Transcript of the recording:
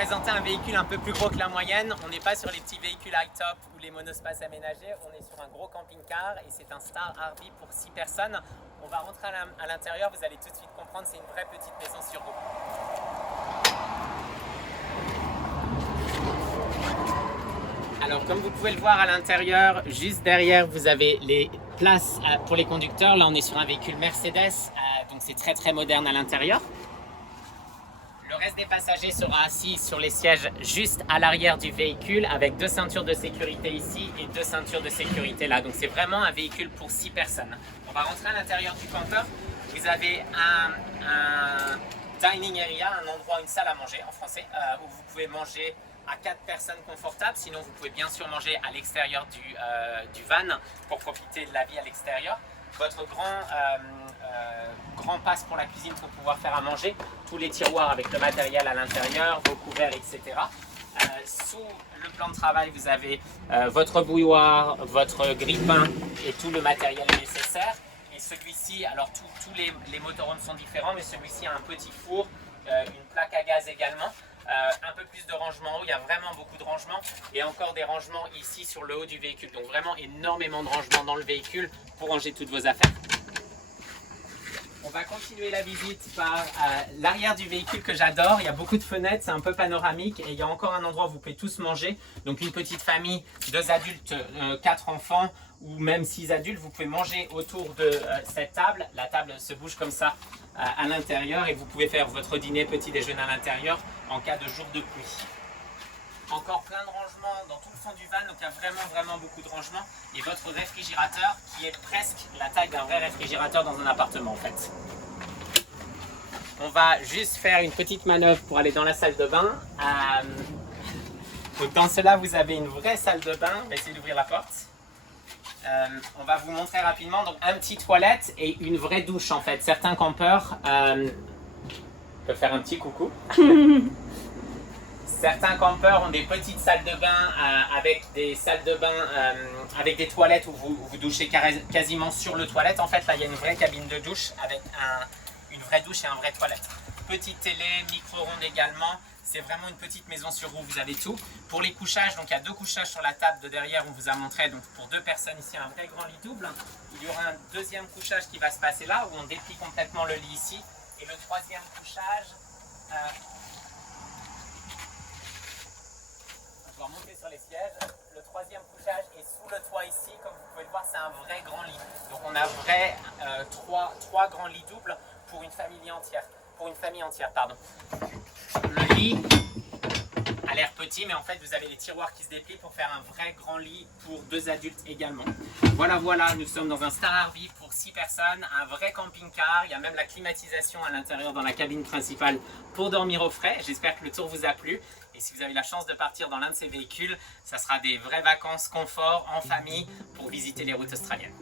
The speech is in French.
présenter un véhicule un peu plus gros que la moyenne. On n'est pas sur les petits véhicules high-top ou les monospaces aménagés. On est sur un gros camping-car et c'est un Star RV pour 6 personnes. On va rentrer à l'intérieur, vous allez tout de suite comprendre, c'est une vraie petite maison sur roue. Alors comme vous pouvez le voir à l'intérieur, juste derrière vous avez les places pour les conducteurs. Là on est sur un véhicule Mercedes, donc c'est très moderne à l'intérieur. Le reste des passagers sera assis sur les sièges juste à l'arrière du véhicule avec 2 ceintures de sécurité ici et 2 ceintures de sécurité là. Donc c'est vraiment un véhicule pour 6 personnes. On va rentrer à l'intérieur du camper. Vous avez un dining area, un endroit, une salle à manger en français, où vous pouvez manger à 4 personnes confortables. Sinon vous pouvez bien sûr manger à l'extérieur du van pour profiter de la vie à l'extérieur. Votre grand passe pour la cuisine pour pouvoir faire à manger, tous les tiroirs avec le matériel à l'intérieur, vos couverts, etc. Sous le plan de travail, vous avez votre bouilloire, votre grille-pain et tout le matériel nécessaire. Et celui-ci, alors tous les motorhomes sont différents, mais celui-ci a un petit four, une plaque à gaz également. Un peu plus de rangement, il y a vraiment beaucoup de rangements et encore des rangements ici sur le haut du véhicule. Donc vraiment énormément de rangements dans le véhicule pour ranger toutes vos affaires. On va continuer la visite par l'arrière du véhicule que j'adore. Il y a beaucoup de fenêtres, c'est un peu panoramique et il y a encore un endroit où vous pouvez tous manger. Donc une petite famille, 2 adultes, 4 enfants ou même 6 adultes, vous pouvez manger autour de cette table. La table se bouge comme ça à l'intérieur et vous pouvez faire votre dîner, petit déjeuner à l'intérieur en cas de jour de pluie. Encore plein de rangements dans tout le fond du van, donc il y a vraiment beaucoup de rangements. Et votre réfrigérateur qui est presque la taille d'un vrai réfrigérateur dans un appartement en fait. On va juste faire une petite manœuvre pour aller dans la salle de bain. Donc dans cela vous avez une vraie salle de bain. On va essayer d'ouvrir la porte. On va vous montrer rapidement donc un petit toilette et une vraie douche en fait. Certains campeurs peuvent faire un petit coucou. Certains campeurs ont des petites salles de bain avec des salles de bain avec des toilettes où vous douchez quasiment sur le toilette. En fait, là, il y a une vraie cabine de douche avec une vraie douche et un vrai toilette. Petite télé, micro-ondes également. C'est vraiment une petite maison sur roue, vous avez tout. Pour les couchages, donc il y a 2 couchages sur la table de derrière, on vous a montré. Donc pour 2 personnes ici, un vrai grand lit double. Il y aura un deuxième couchage qui va se passer là, où on déplie complètement le lit ici. Et le troisième couchage... On va monter sur les sièges. Le troisième couchage est sous le toit ici. Comme vous pouvez le voir, c'est un vrai grand lit. Donc on a trois grands lits doubles pour une famille entière. Le lit a l'air petit, mais en fait vous avez les tiroirs qui se déplient pour faire un vrai grand lit pour 2 adultes également. Voilà, nous sommes dans un Star RV pour 6 personnes, un vrai camping-car. Il y a même la climatisation à l'intérieur dans la cabine principale pour dormir au frais. J'espère que le tour vous a plu. Et si vous avez la chance de partir dans l'un de ces véhicules, ça sera des vraies vacances confort en famille pour visiter les routes australiennes.